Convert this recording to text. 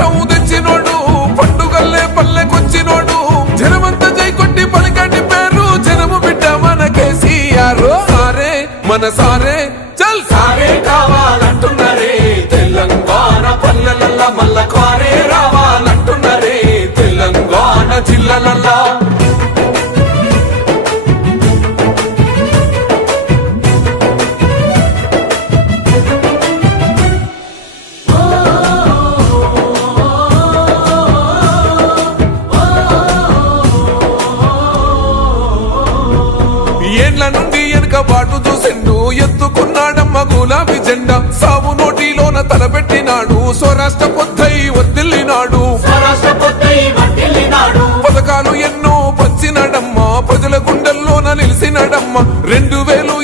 పట్టం తెచ్చినోడు పండుగల్లే పల్లెకొచ్చినోడు జనమంతా జై కొట్టి పలికటి పేరు జనము బిడ్డ మన కేసీఆర్ సారే మన సారే చల్ సారే కావాలంటున్నారే తెలంగాణ పల్లెలల్లా మల్ల కారే రావాలంటున్నారే తెలంగాణ జిల్లాలల్లా ఏండ్ల నుండి వెనుకబాటు చూసిండు ఎత్తుకున్నాడమ్మ గులాబీ జెండా సావు నోటిలోన తలపెట్టినాడు స్వరాష్ట్ర పొద్దై వర్దిల్లినాడు పథకాలు ఎన్నో పంచినాడమ్మ ప్రజల గుండెల్లోన నిలిచినాడమ్మ 2000